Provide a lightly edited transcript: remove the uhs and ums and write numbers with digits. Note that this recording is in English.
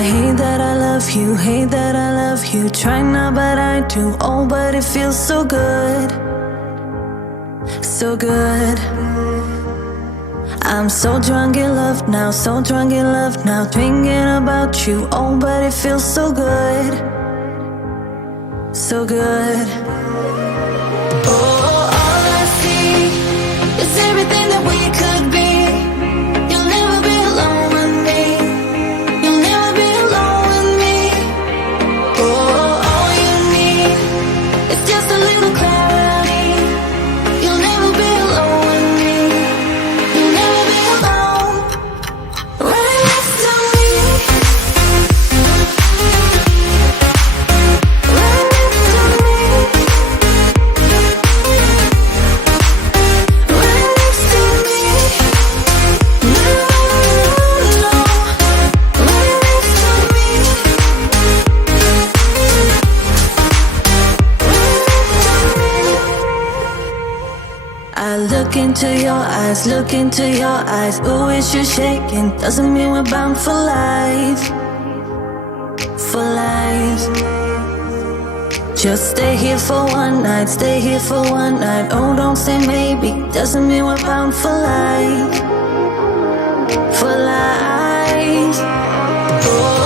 I hate that I love you, hate that I love you. Try not, but I do. Oh, but it feels so good, so good. I'm so drunk in love now, so drunk in love now. Thinking about you, oh, but it feels so good, so good. Oh, all I see is everything that we could be. You'll never be alone with me. You'll never be alone with me. Oh, all you need is just a little clarity. You'll never be alone with me. You'll never be alone. Right next to me. Right next to me. Right next to me. No, no. Right next to me. I look into your eyes, look into your eyes. Ooh, it's you shaking. Doesn't mean we're bound for life, for life. Just stay here for one night, stay here for one night. Oh, don't say maybe. Doesn't mean we're bound for life, for life. Oh.